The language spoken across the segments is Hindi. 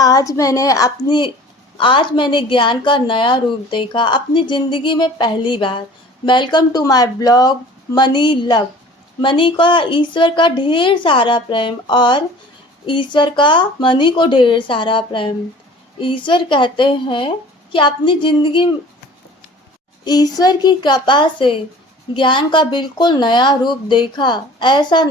आज मैंने ज्ञान का नया रूप देखा अपनी ज़िंदगी में पहली बार। Welcome to my blog money love. Money का ईश्वर का ढेर सारा प्रेम और ईश्वर का मनी को ढेर सारा प्रेम। ईश्वर कहते हैं कि अपनी ज़िंदगी ईश्वर की कृपा से ज्ञान का बिल्कुल नया रूप देखा। ऐसा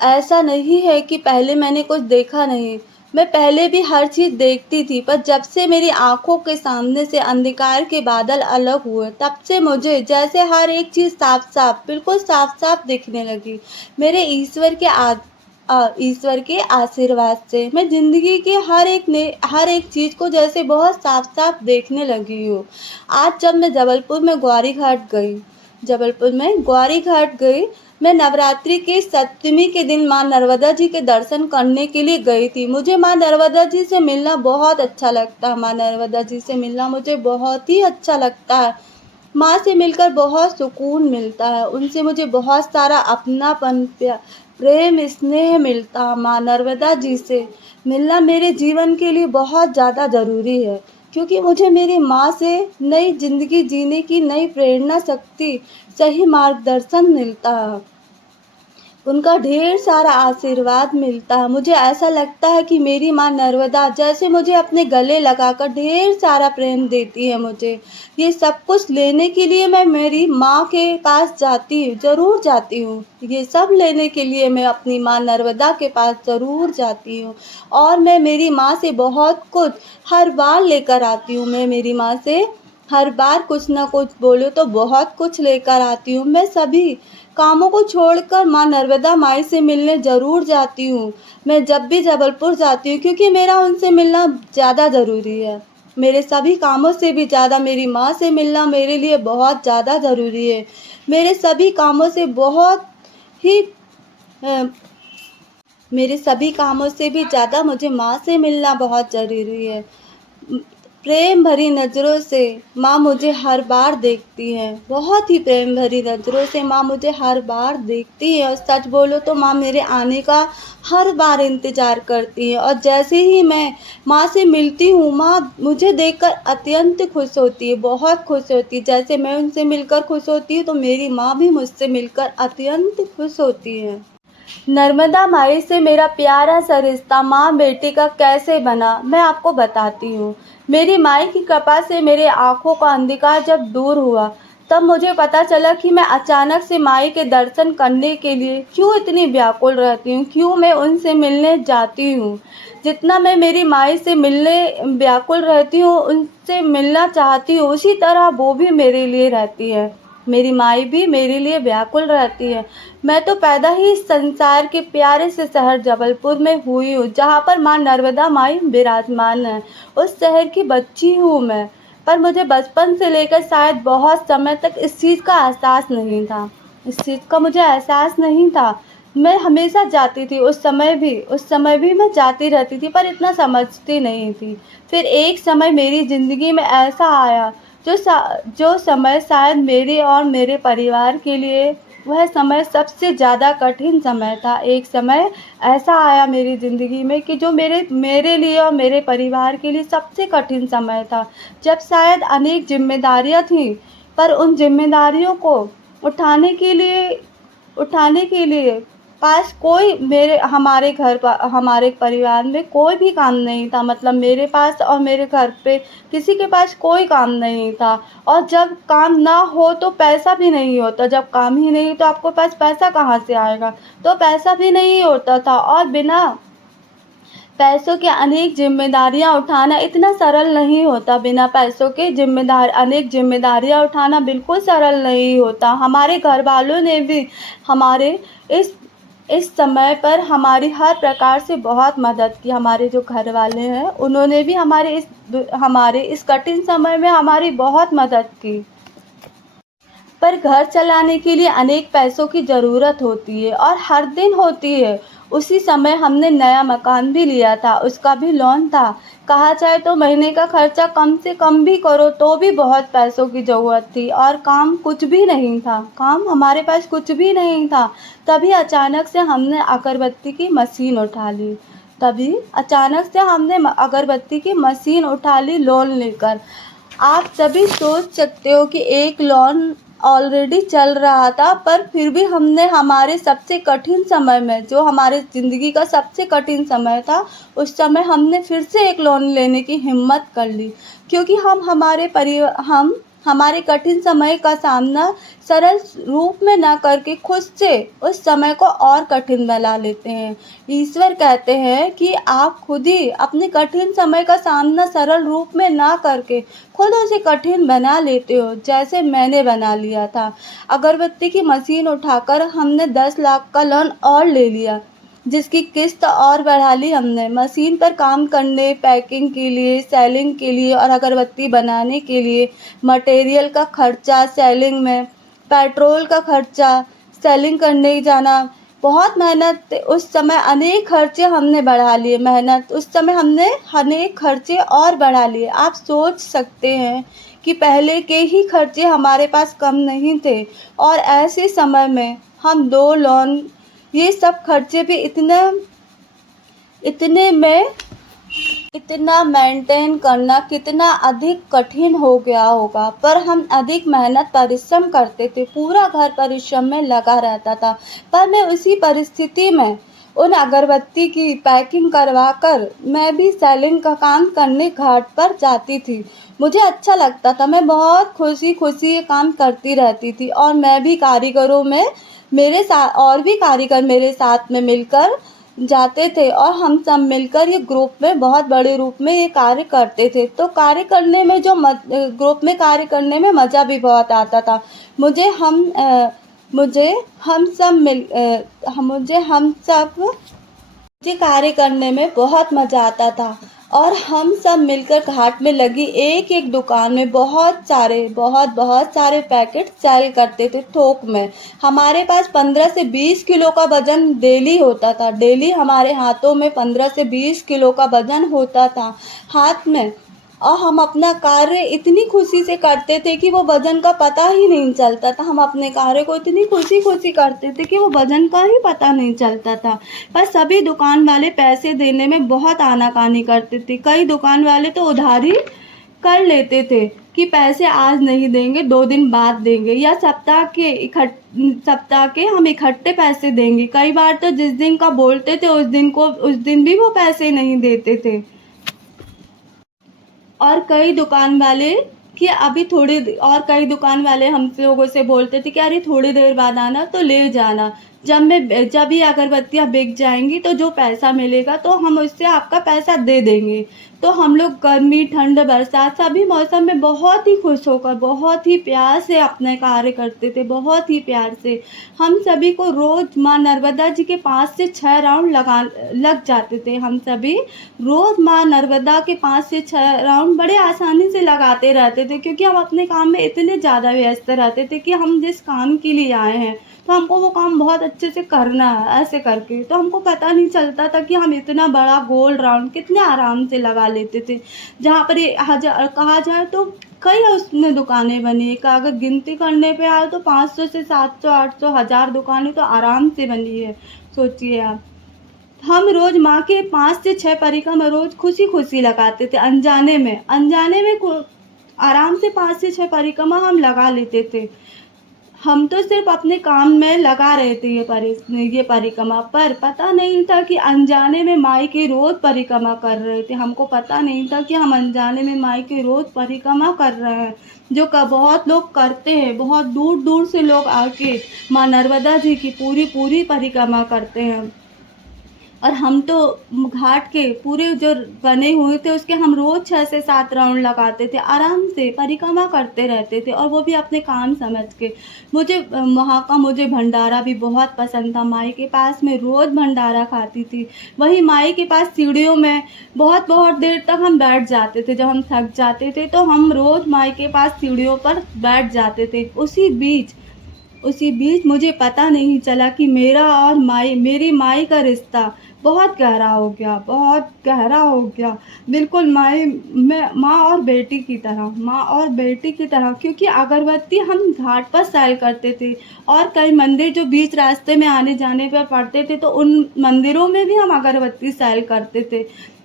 ऐसा नहीं है कि पहले मैंने कुछ देखा नहीं। मैं पहले भी हर चीज़ देखती थी, पर जब से मेरी आंखों के सामने से अंधकार के बादल अलग हुए, तब से मुझे जैसे हर एक चीज़ साफ साफ, बिल्कुल साफ साफ दिखने लगी। मेरे ईश्वर के आशीर्वाद से मैं ज़िंदगी की हर एक चीज़ को जैसे बहुत साफ साफ देखने लगी हूँ। आज जब मैं जबलपुर में ग्वारी घाट गई, मैं नवरात्रि के सप्तमी के दिन माँ नर्मदा जी के दर्शन करने के लिए गई थी। मुझे माँ नर्मदा जी से मिलना बहुत अच्छा लगता है। माँ नर्मदा जी से मिलना मुझे बहुत ही अच्छा लगता है। माँ से मिलकर बहुत सुकून मिलता है। उनसे मुझे बहुत सारा अपनापन, प्रेम, स्नेह मिलता है। माँ नर्मदा जी से मिलना मेरे जीवन के लिए बहुत ज़्यादा ज़रूरी है, क्योंकि मुझे मेरी माँ से नई ज़िंदगी जीने की नई प्रेरणा शक्ति, सही मार्गदर्शन मिलता है। उनका ढेर सारा आशीर्वाद मिलता है। मुझे ऐसा लगता है कि मेरी माँ नर्मदा जैसे मुझे अपने गले लगाकर ढेर सारा प्रेम देती है। मुझे ये सब कुछ लेने के लिए मैं मेरी माँ के पास ज़रूर जाती हूँ। ये सब लेने के लिए मैं अपनी माँ नर्मदा के पास ज़रूर जाती हूँ, और मैं मेरी माँ से बहुत कुछ हर बार लेकर आती हूँ। मैं मेरी माँ से हर बार कुछ ना कुछ बोलो तो बहुत कुछ लेकर आती हूँ। मैं सभी कामों को छोड़कर माँ नर्मदा माई से मिलने ज़रूर जाती हूँ। मैं जब भी जबलपुर जाती हूँ, क्योंकि मेरा उनसे मिलना ज़्यादा ज़रूरी है। मेरे सभी कामों से भी ज़्यादा मेरी माँ से मिलना मेरे लिए बहुत ज़्यादा ज़रूरी है। मेरे सभी कामों से बहुत ही अ, मेरे सभी कामों से भी ज़्यादा मुझे माँ से मिलना बहुत ज़रूरी है। प्रेम भरी नज़रों से माँ मुझे हर बार देखती है। बहुत ही प्रेम भरी नज़रों से माँ मुझे हर बार देखती है, और सच बोलो तो माँ मेरे आने का हर बार इंतज़ार करती है। और जैसे ही मैं माँ से मिलती हूँ, माँ मुझे देखकर अत्यंत खुश होती है, बहुत खुश होती है। जैसे मैं उनसे मिलकर खुश होती हूँ, तो मेरी माँ भी मुझसे मिलकर अत्यंत खुश होती है। नर्मदा माई से मेरा प्यारा सा रिश्ता माँ बेटी का कैसे बना, मैं आपको बताती हूँ। मेरी माई की कृपा से मेरे आँखों का अंधकार जब दूर हुआ, तब मुझे पता चला कि मैं अचानक से माई के दर्शन करने के लिए क्यों इतनी व्याकुल रहती हूँ, क्यों मैं उनसे मिलने जाती हूँ। जितना मैं मेरी माई से मिलने व्याकुल रहती हूँ, उनसे मिलना चाहती हूँ, उसी तरह वो भी मेरे लिए रहती है। मेरी माई भी मेरे लिए व्याकुल रहती है। मैं तो पैदा ही इस संसार के प्यारे से शहर जबलपुर में हुई हूँ, जहाँ पर माँ नर्मदा माई विराजमान है। उस शहर की बच्ची हूँ मैं, पर मुझे बचपन से लेकर शायद बहुत समय तक इस चीज़ का एहसास नहीं था। इस चीज़ का मुझे एहसास नहीं था। मैं हमेशा जाती थी, उस समय भी मैं जाती रहती थी, पर इतना समझती नहीं थी। फिर एक समय मेरी ज़िंदगी में ऐसा आया, जो समय शायद मेरे और मेरे परिवार के लिए वह समय सबसे ज़्यादा कठिन समय था। एक समय ऐसा आया मेरी ज़िंदगी में कि जो मेरे लिए और मेरे परिवार के लिए सबसे कठिन समय था, जब शायद अनेक जिम्मेदारियां थीं, पर उन जिम्मेदारियों को उठाने के लिए उठाने के लिए पास कोई हमारे परिवार में कोई भी काम नहीं था। मतलब मेरे पास और मेरे घर पे किसी के पास कोई काम नहीं था। और जब काम ना हो तो पैसा भी नहीं होता। जब काम ही नहीं तो आपके पास पैसा कहाँ से आएगा? तो पैसा भी नहीं होता था, और बिना पैसों के अनेक जिम्मेदारियां उठाना इतना सरल नहीं होता। बिना पैसों के अनेक जिम्मेदारियां उठाना बिल्कुल सरल नहीं होता। हमारे घर वालों ने भी हमारे इस इस समय पर हमारी हर प्रकार से बहुत मदद की। हमारे जो घर वाले हैं, उन्होंने भी हमारे इस कठिन समय में हमारी बहुत मदद की। पर घर चलाने के लिए अनेक पैसों की ज़रूरत होती है, और हर दिन होती है। उसी समय हमने नया मकान भी लिया था, उसका भी लोन था। कहा जाए तो महीने का खर्चा कम से कम भी करो तो भी बहुत पैसों की ज़रूरत थी, और काम हमारे पास कुछ भी नहीं था। तभी अचानक से हमने अगरबत्ती की मशीन उठा ली। तभी अचानक से हमने अगरबत्ती की मशीन उठा ली लोन लेकर। आप सभी सोच सकते हो कि एक लोन ऑलरेडी चल रहा था, पर फिर भी हमने हमारे सबसे कठिन समय में, जो हमारे ज़िंदगी का सबसे कठिन समय था, उस समय हमने फिर से एक लोन लेने की हिम्मत कर ली, क्योंकि हम हमारे कठिन समय का सामना सरल रूप में ना करके खुद से उस समय को और कठिन बना लेते हैं। ईश्वर कहते हैं कि आप खुद ही अपने कठिन समय का सामना सरल रूप में ना करके खुद उसे कठिन बना लेते हो, जैसे मैंने बना लिया था। अगरबत्ती की मशीन उठाकर हमने 10 लाख का लोन और ले लिया, जिसकी किस्त और बढ़ा ली हमने। मशीन पर काम करने, पैकिंग के लिए, सेलिंग के लिए और अगरबत्ती बनाने के लिए मटेरियल का खर्चा, सेलिंग में पेट्रोल का खर्चा, सेलिंग करने जाना, बहुत मेहनत। उस समय अनेक खर्चे हमने बढ़ा लिए, मेहनत उस समय हमने अनेक खर्चे और बढ़ा लिए। आप सोच सकते हैं कि पहले के ही खर्चे हमारे पास कम नहीं थे, और ऐसे समय में हम 2 लोन, ये सब खर्चे भी इतने में इतना मेंटेन करना कितना अधिक कठिन हो गया होगा। पर हम अधिक मेहनत परिश्रम करते थे, पूरा घर परिश्रम में लगा रहता था। पर मैं उसी परिस्थिति में उन अगरबत्ती की पैकिंग करवा कर मैं भी सेलिंग का काम करने घाट पर जाती थी। मुझे अच्छा लगता था, मैं बहुत खुशी खुशी ये काम करती रहती थी, और मैं भी कारीगरों में मेरे साथ और भी कारीगर मेरे साथ में मिलकर जाते थे, और हम सब मिलकर ये ग्रुप में बहुत बड़े रूप में ये कार्य करते थे। तो कार्य करने में ग्रुप में कार्य करने में मज़ा भी बहुत आता था। मुझे हम अ, मुझे हम सब मिल अ, मुझे कार्य करने में बहुत मज़ा आता था, और हम सब मिलकर घाट में लगी एक एक दुकान में बहुत सारे पैकेट सेल करते थे थोक में। हमारे पास 15 से 20 किलो का वज़न डेली होता था। डेली हमारे हाथों में 15 से 20 किलो का वज़न होता था हाथ में, और हम अपना कार्य इतनी खुशी से करते थे कि वो वज़न का पता ही नहीं चलता था। हम अपने कार्य को इतनी खुशी खुशी करते थे कि वो वज़न का ही पता नहीं चलता था। पर सभी दुकान वाले पैसे देने में बहुत आनाकानी करते थे। कई दुकान वाले तो उधारी कर लेते थे कि पैसे आज नहीं देंगे, 2 दिन बाद देंगे, या सप्ताह के हम इकट्ठे पैसे देंगे। कई बार तो जिस दिन का बोलते थे उस दिन भी वो पैसे नहीं देते थे। और कई दुकान वाले कई दुकान वाले हम लोगों से बोलते थे कि अरे थोड़ी देर बाद आना तो ले जाना, जब ये अगरबत्तियाँ बिक जाएंगी तो जो पैसा मिलेगा तो हम उससे आपका पैसा दे देंगे। तो हम लोग गर्मी, ठंड, बरसात सभी मौसम में बहुत ही खुश होकर, बहुत ही प्यार से अपने कार्य करते थे, बहुत ही प्यार से। हम सभी को रोज़ माँ नर्मदा जी के 5 से 6 राउंड लग जाते थे। हम सभी रोज़ माँ नर्मदा के 5 से 6 राउंड बड़े आसानी से लगाते रहते थे, क्योंकि हम अपने काम में इतने ज़्यादा व्यस्त रहते थे कि हम जिस काम के लिए आए हैं तो हमको वो काम बहुत अच्छे से करना है। ऐसे करके तो हमको पता नहीं चलता था कि हम इतना बड़ा गोल राउंड कितने आराम से लगा लेते थे। जहाँ पर ये कहा जाए तो कई उसमें दुकानें बनी। एक अगर गिनती करने पे आए तो 500 से 700 800 1000 दुकानें तो आराम से बनी है, सोचिए आप। हम रोज माँ के 5 से 6 परिक्रमा रोज खुशी खुशी लगाते थे, अनजाने में आराम से 5 से 6 परिक्रमा हम लगा लेते थे। हम तो सिर्फ अपने काम में लगा रहे थे ये परिक्रमा, पर पता नहीं था कि अनजाने में माई की रोज परिक्रमा कर रहे थे। हमको पता नहीं था कि हम अनजाने में माई की रोज परिक्रमा कर रहे हैं, जो बहुत लोग करते हैं। बहुत दूर दूर से लोग आके माँ नर्मदा जी की पूरी पूरी परिक्रमा करते हैं, और हम तो घाट के पूरे जो बने हुए थे उसके हम रोज 6 से 7 राउंड लगाते थे, आराम से परिक्रमा करते रहते थे, और वो भी अपने काम समझ के। मुझे भंडारा भी बहुत पसंद था। माई के पास में रोज भंडारा खाती थी। वहीं माई के पास सीढ़ियों में बहुत बहुत देर तक हम बैठ जाते थे। जब हम थक जाते थे तो हम रोज माई के पास सीढ़ियों पर बैठ जाते थे। उसी बीच उसी बीच मुझे पता नहीं चला कि मेरा और मेरी माई का रिश्ता बहुत गहरा हो गया, बहुत गहरा हो गया। बिल्कुल माँ और बेटी की तरह, माँ और बेटी की तरह, क्योंकि अगरबत्ती हम घाट पर सेल करते थे और कई मंदिर जो बीच रास्ते में आने-जाने पर पड़ते थे, तो उन मंदिरों में भी हम अगरबत्ती सेल करते थे।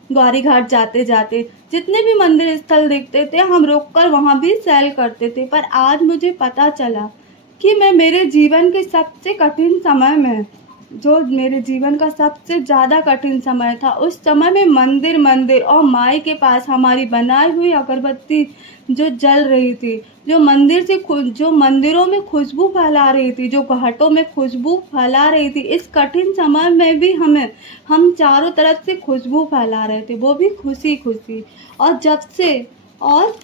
ग्वारी घाट जाते-जाते जितने भी मंदिर स्थल दिखते थे, हम रुक कर वहाँ भी सेल करते थे। पर आज मुझे पता चला कि मैं मेरे जीवन के सबसे कठिन समय में, जो मेरे जीवन का सबसे ज़्यादा कठिन समय था, उस समय में मंदिर और माई के पास हमारी बनाई हुई अगरबत्ती जो जल रही थी, जो मंदिरों में खुशबू फैला रही थी, जो घाटों में खुशबू फैला रही थी, इस कठिन समय में भी हम चारों तरफ से खुशबू फैला रहे थे, वो भी खुशी-खुशी। और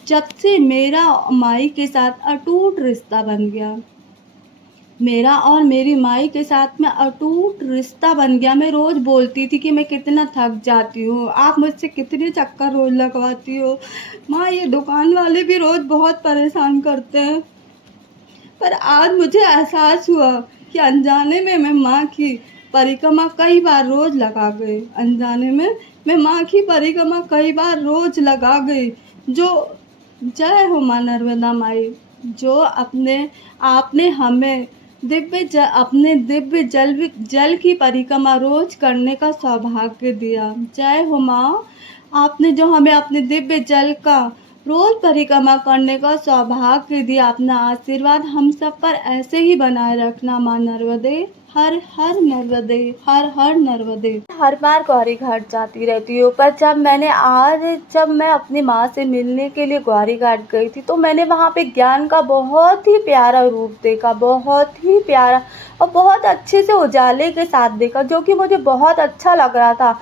जब से मेरा माई के साथ अटूट रिश्ता बन गया, मेरा और मेरी माई के साथ में अटूट रिश्ता बन गया। मैं रोज़ बोलती थी कि मैं कितना थक जाती हूँ, आप मुझसे कितने चक्कर रोज़ लगवाती हो। माँ, ये दुकान वाले भी रोज़ बहुत परेशान करते हैं। पर आज मुझे एहसास हुआ कि अनजाने में मैं माँ की परिक्रमा कई बार रोज़ लगा गई। अनजाने में मैं माँ की परिक्रमा कई बार रोज़ लगा गई। जो जय हो माँ नर्मदा माई, जो आपने हमें अपने दिव्य जल की परिक्रमा रोज़ करने का सौभाग्य दिया। जय हो माँ, आपने जो हमें अपने दिव्य जल का रोज़ परिक्रमा करने का सौभाग्य दिया। अपना आशीर्वाद हम सब पर ऐसे ही बनाए रखना माँ नर्मदे। हर हर नर्मदे, हर हर नर्मदे। हर बार गौरी घाट जाती रहती हूँ, पर जब मैं अपनी माँ से मिलने के लिए गौरी घाट गई थी, तो मैंने वहाँ पे ज्ञान का बहुत ही प्यारा रूप देखा, बहुत ही प्यारा और बहुत अच्छे से उजाले के साथ देखा, जो कि मुझे बहुत अच्छा लग रहा था।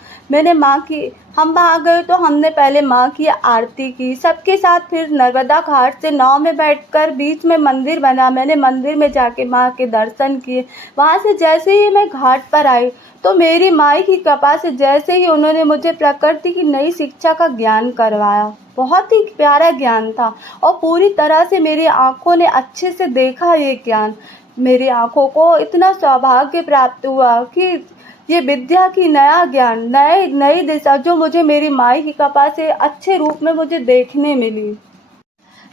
हम वहाँ गए तो हमने पहले माँ की आरती की, सबके साथ। फिर नर्मदा घाट से नाव में बैठकर बीच में मंदिर बना, मैंने मंदिर में जाके माँ के दर्शन किए। वहाँ से जैसे ही मैं घाट पर आई, तो मेरी माई की कृपा से जैसे ही उन्होंने मुझे प्रकृति की नई शिक्षा का ज्ञान करवाया, बहुत ही प्यारा ज्ञान था और पूरी तरह से मेरी आँखों ने अच्छे से देखा ये ज्ञान। मेरी आँखों को इतना सौभाग्य प्राप्त हुआ कि ये विद्या की नया ज्ञान, नई दिशा जो मुझे मेरी माई की कृपा से अच्छे रूप में मुझे देखने मिली।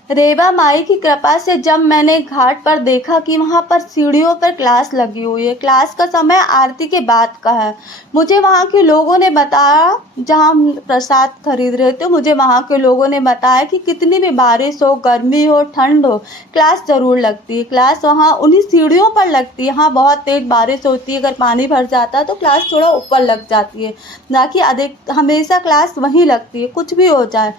रेवा माई की कृपा से जब मैंने घाट पर देखा कि वहाँ पर सीढ़ियों पर क्लास लगी हुई है, क्लास का समय आरती के बाद का है। मुझे वहाँ के लोगों ने बताया, जहाँ हम प्रसाद खरीद रहे थे, मुझे वहाँ के लोगों ने बताया कि कितनी भी बारिश हो, गर्मी हो, ठंड हो, क्लास ज़रूर लगती है। क्लास वहाँ उन्हीं सीढ़ियों पर लगती है। हाँ, बहुत तेज़ बारिश होती है, अगर पानी भर जाता है तो क्लास थोड़ा ऊपर लग जाती है, ना कि हमेशा क्लास वहीं लगती है, कुछ भी हो जाए।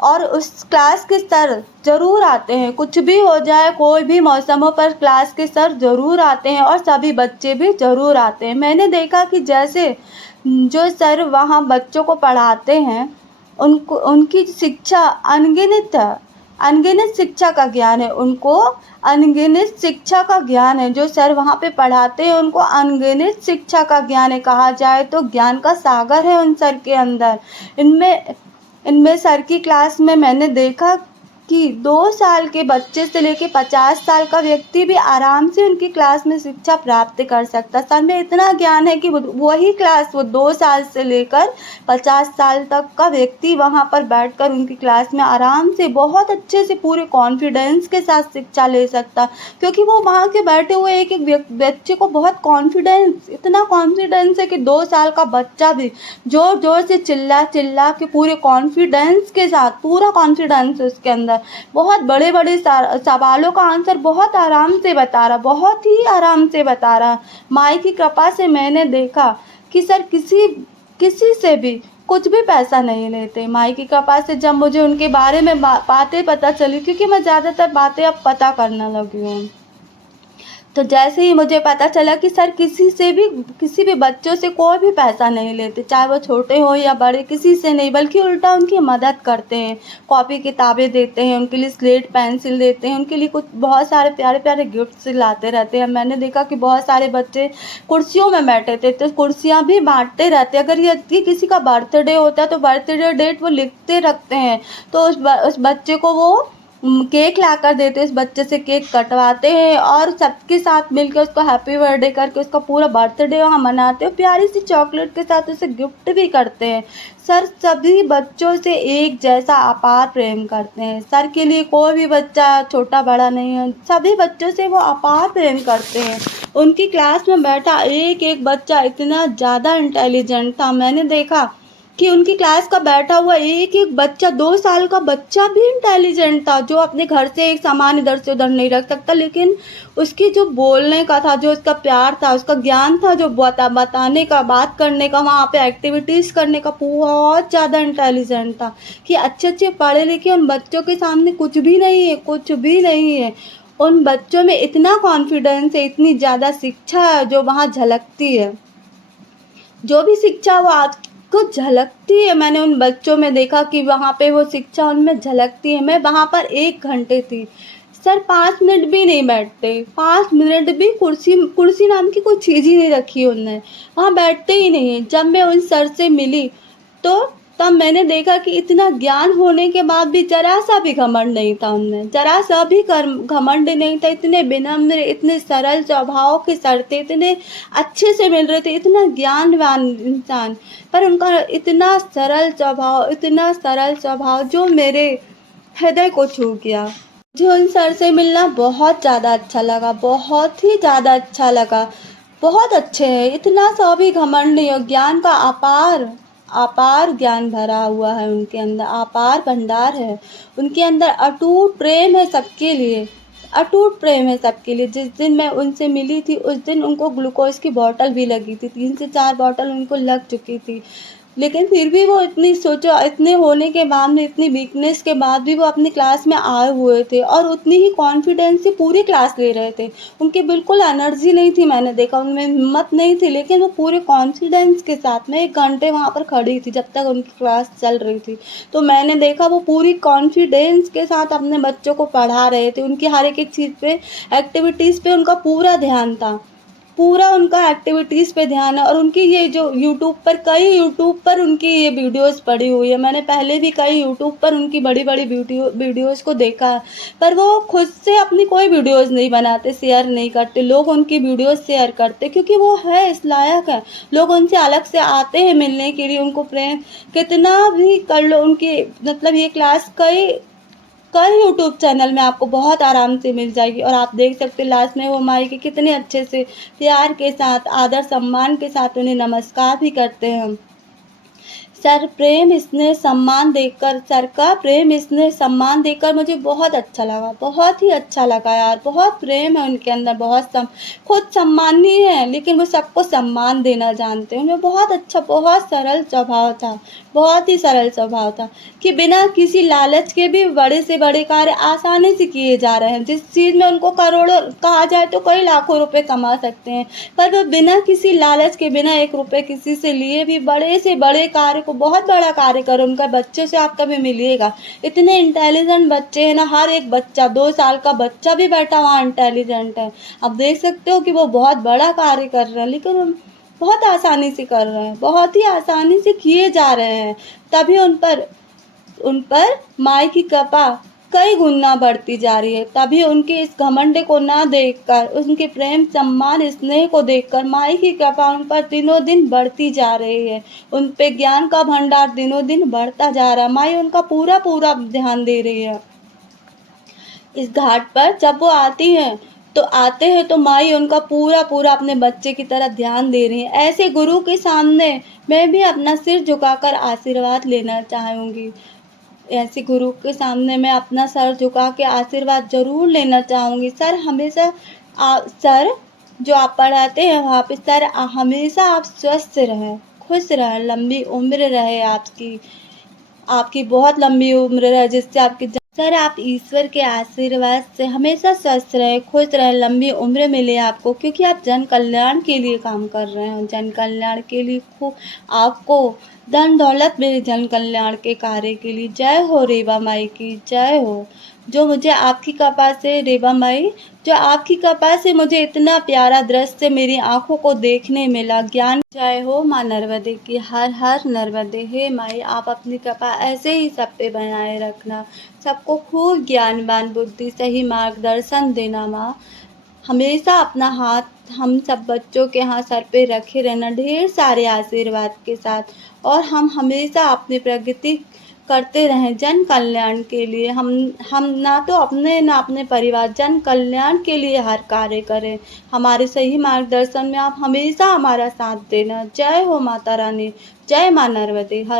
और उस क्लास के सर ज़रूर आते हैं, कुछ भी हो जाए, कोई भी मौसमों पर क्लास के सर ज़रूर आते हैं और सभी बच्चे भी ज़रूर आते हैं। मैंने देखा कि जैसे जो सर वहाँ बच्चों को पढ़ाते हैं, उनकी शिक्षा अनगिनत है, अनगिनत शिक्षा का ज्ञान है उनको, अनगिनत शिक्षा का ज्ञान है। जो सर वहाँ पे पढ़ाते हैं, उनको अनगिनत शिक्षा का ज्ञान है। कहा जाए तो ज्ञान का सागर है उन सर के अंदर। इनमें सर की क्लास में मैंने देखा कि 2 साल के बच्चे से लेके 50 साल का व्यक्ति भी आराम से उनकी क्लास में शिक्षा प्राप्त कर सकता है। सर में इतना ज्ञान है कि वही क्लास वो 2 साल से लेकर 50 साल तक का व्यक्ति वहाँ पर बैठकर उनकी क्लास में आराम से बहुत अच्छे से पूरे कॉन्फिडेंस के साथ शिक्षा ले सकता, क्योंकि वो वहाँ के बैठे हुए एक बच्चे को बहुत कॉन्फिडेंस, इतना कॉन्फिडेंस है कि 2 साल का बच्चा भी ज़ोर ज़ोर से चिल्ला चिल्ला के पूरे कॉन्फिडेंस के साथ, पूरा कॉन्फिडेंस उसके अंदर, बहुत बड़े बड़े सवालों का आंसर बहुत आराम से बता रहा, बहुत ही आराम से बता रहा। माई की कृपा से मैंने देखा कि सर किसी से भी कुछ भी पैसा नहीं लेते। माई की कृपा से जब मुझे उनके बारे में बातें पता चली, क्योंकि मैं ज़्यादातर बातें अब पता करने लगी हूँ, तो जैसे ही मुझे पता चला कि सर किसी भी बच्चों से कोई भी पैसा नहीं लेते, चाहे वो छोटे हो या बड़े, किसी से नहीं, बल्कि उल्टा उनकी मदद करते हैं। कॉपी किताबें देते हैं, उनके लिए स्लेट पेंसिल देते हैं, उनके लिए कुछ बहुत सारे प्यारे प्यारे गिफ्ट्स लाते रहते हैं। मैंने देखा कि बहुत सारे बच्चे कुर्सियों में बैठे थे, तो कुर्सियाँ भी बांटते रहते हैं। अगर ये किसी का बर्थडे होता है तो बर्थडे डेट वो लिखते रखते हैं, तो उस बच्चे को वो केक लाकर देते हैं, उस बच्चे से केक कटवाते हैं और सबके साथ मिलकर उसको हैप्पी बर्थडे करके उसका पूरा बर्थडे वहाँ मनाते हैं। प्यारी सी चॉकलेट के साथ उसे गिफ्ट भी करते हैं। सर सभी बच्चों से एक जैसा अपार प्रेम करते हैं। सर के लिए कोई भी बच्चा छोटा बड़ा नहीं है, सभी बच्चों से वो अपार प्रेम करते हैं। उनकी क्लास में बैठा एक एक बच्चा इतना ज़्यादा इंटेलिजेंट था। मैंने देखा कि उनकी क्लास का बैठा हुआ एक एक बच्चा 2 साल का बच्चा भी इंटेलिजेंट था, जो अपने घर से एक सामान इधर से उधर नहीं रख सकता, लेकिन उसकी जो बोलने का था, जो उसका प्यार था, उसका ज्ञान था, जो बताने का, बात करने का, वहाँ पे एक्टिविटीज़ करने का, बहुत ज़्यादा इंटेलिजेंट था कि अच्छे अच्छे पढ़े लिखे उन बच्चों के सामने कुछ भी नहीं है, कुछ भी नहीं है। उन बच्चों में इतना कॉन्फिडेंस है, इतनी ज़्यादा शिक्षा है जो वहाँ झलकती है। जो भी शिक्षा वो आपको झलकती है। मैंने उन बच्चों में देखा कि वहाँ पे वो शिक्षा उनमें झलकती है। मैं वहाँ पर 1 घंटे थी। सर 5 मिनट भी नहीं बैठते, 5 मिनट भी कुर्सी नाम की कोई चीज़ ही नहीं रखी उनने, वहाँ बैठते ही नहीं है। जब मैं उन सर से मिली तो तब मैंने देखा कि इतना ज्ञान होने के बाद भी जरा सा भी घमंड नहीं था उनमें, जरा सा भी घमंड नहीं था। इतने विनम्र, इतने सरल स्वभाव के सर थे, इतने अच्छे से मिल रहे थे, इतना ज्ञानवान इंसान, पर उनका इतना सरल स्वभाव, इतना सरल स्वभाव जो मेरे हृदय को छू गया। मुझे उन सर से मिलना बहुत ज़्यादा अच्छा लगा, बहुत ही ज़्यादा अच्छा लगा। बहुत अच्छे हैं, इतना सा भी घमंड नहीं हो, ज्ञान का अपार अपार ज्ञान भरा हुआ है उनके अंदर, अपार भंडार है उनके अंदर। अटूट प्रेम है सबके लिए, अटूट प्रेम है सबके लिए। जिस दिन मैं उनसे मिली थी उस दिन उनको ग्लूकोज की बॉटल भी लगी थी, 3 से 4 बॉटल उनको लग चुकी थी, लेकिन फिर भी वो इतनी, सोचो इतने होने के बाद में, इतनी वीकनेस के बाद भी वो अपनी क्लास में आए हुए थे और उतनी ही कॉन्फिडेंस से पूरी क्लास ले रहे थे। उनकी बिल्कुल एनर्जी नहीं थी, मैंने देखा उनमें हिम्मत नहीं थी, लेकिन वो पूरे कॉन्फिडेंस के साथ में 1 घंटे वहाँ पर खड़ी थी जब तक उनकी क्लास चल रही थी। तो मैंने देखा वो पूरी कॉन्फिडेंस के साथ अपने बच्चों को पढ़ा रहे थे। उनकी हर एक चीज़ पे, एक्टिविटीज़ पे उनका पूरा ध्यान था, पूरा उनका एक्टिविटीज़ पे ध्यान है। और उनकी ये जो यूट्यूब पर उनकी ये वीडियोस पड़ी हुई है। मैंने पहले भी कई यूट्यूब पर उनकी बड़ी बड़ी वीडियोस को देखा है, पर वो खुद से अपनी कोई वीडियोस नहीं बनाते, शेयर नहीं करते। लोग उनकी वीडियोस शेयर करते क्योंकि वो है, इस लायक है। लोग उनसे अलग से आते हैं मिलने के लिए, उनको प्रेम कितना भी कर लो, उनकी मतलब ये क्लास कई यूट्यूब चैनल में आपको बहुत आराम से मिल जाएगी। और आप देख सकते हैं लास्ट में वो माई के कितने अच्छे से, प्यार के साथ, आदर सम्मान के साथ उन्हें नमस्कार भी करते हैं। सर प्रेम स्नेह सम्मान देकर, सर का प्रेम स्नेह सम्मान देकर मुझे बहुत अच्छा लगा, बहुत ही अच्छा लगा यार। बहुत प्रेम है उनके अंदर, बहुत खुद सम्मानीय है, लेकिन वो सबको सम्मान देना जानते हैं। उनमें बहुत अच्छा, बहुत सरल स्वभाव था, बहुत ही सरल स्वभाव था कि बिना किसी लालच के भी बड़े से बड़े कार्य आसानी से किए जा रहे हैं। जिस चीज़ में उनको करोड़ों, कहा जाए तो कई लाखों रुपए कमा सकते हैं, पर वो बिना किसी लालच के, बिना 1 रुपए किसी से लिए भी बड़े से बड़े कार्य को, बहुत बड़ा कार्य करो। उनका बच्चों से आप कभी मिलिएगा, इतने इंटेलिजेंट बच्चे हैं ना, हर एक बच्चा, 2 साल का बच्चा भी बैठा वहाँ इंटेलिजेंट है। आप देख सकते हो कि वो बहुत बड़ा कार्य कर रहे हैं, लेकिन बहुत आसानी से कर रहे हैं, बहुत ही आसानी से किए जा रहे हैं। तभी उन पर माई की कृपा कई गुना बढ़ती जा रही है। तभी उनके इस घमंड को ना देखकर, उनके प्रेम सम्मान स्नेह को देखकर माई की कृपा उन पर दिनों दिन बढ़ती जा रही है। उन पे ज्ञान का भंडार दिनों दिन बढ़ता जा रहा है। माई उनका पूरा पूरा ध्यान दे रही है। इस घाट पर जब वो आते हैं तो माई उनका पूरा पूरा अपने बच्चे की तरह ध्यान दे रही है। ऐसे गुरु के सामने मैं भी अपना सिर झुकाकर आशीर्वाद लेना चाहूँगी। ऐसे गुरु के सामने मैं अपना सर झुका के आशीर्वाद ज़रूर लेना चाहूँगी। सर हमेशा सर जो आप पढ़ाते हैं वहाँ पे, सर हमेशा आप स्वस्थ रहें, खुश रहें, लंबी उम्र रहे आपकी, आपकी बहुत लंबी उम्र रहे, जिससे आपकी सर आप ईश्वर के आशीर्वाद से हमेशा स्वस्थ रहें, खुश रहें, लंबी उम्र मिले आपको, क्योंकि आप जन कल्याण के लिए काम कर रहे हैं। जन कल्याण के लिए आपको धन दौलत मेरे जन कल्याण के कार्य के लिए। जय हो रेवा माई की जय हो। जो मुझे आपकी कृपा से रेवा माई, जो आपकी कृपा से मुझे इतना प्यारा दृश्य मेरी आंखों को देखने मिला, ज्ञान। जय हो माँ नर्मदे की, हर हर नर्मदे। हे माई, आप अपनी कृपा ऐसे ही सब पे बनाए रखना, सबको खूब ज्ञानवान बुद्धि सही मार्गदर्शन देना माँ। हमेशा अपना हाथ हम सब बच्चों के यहाँ सर पे रखे रहना, ढेर सारे आशीर्वाद के साथ, और हम हमेशा अपनी प्रगति करते रहें जन कल्याण के लिए। हम ना तो अपने ना अपने परिवार, जन कल्याण के लिए हर कार्य करें। हमारे सही मार्गदर्शन में आप हमेशा हमारा साथ देना। जय हो माता रानी, जय माँ नर्मदे। हर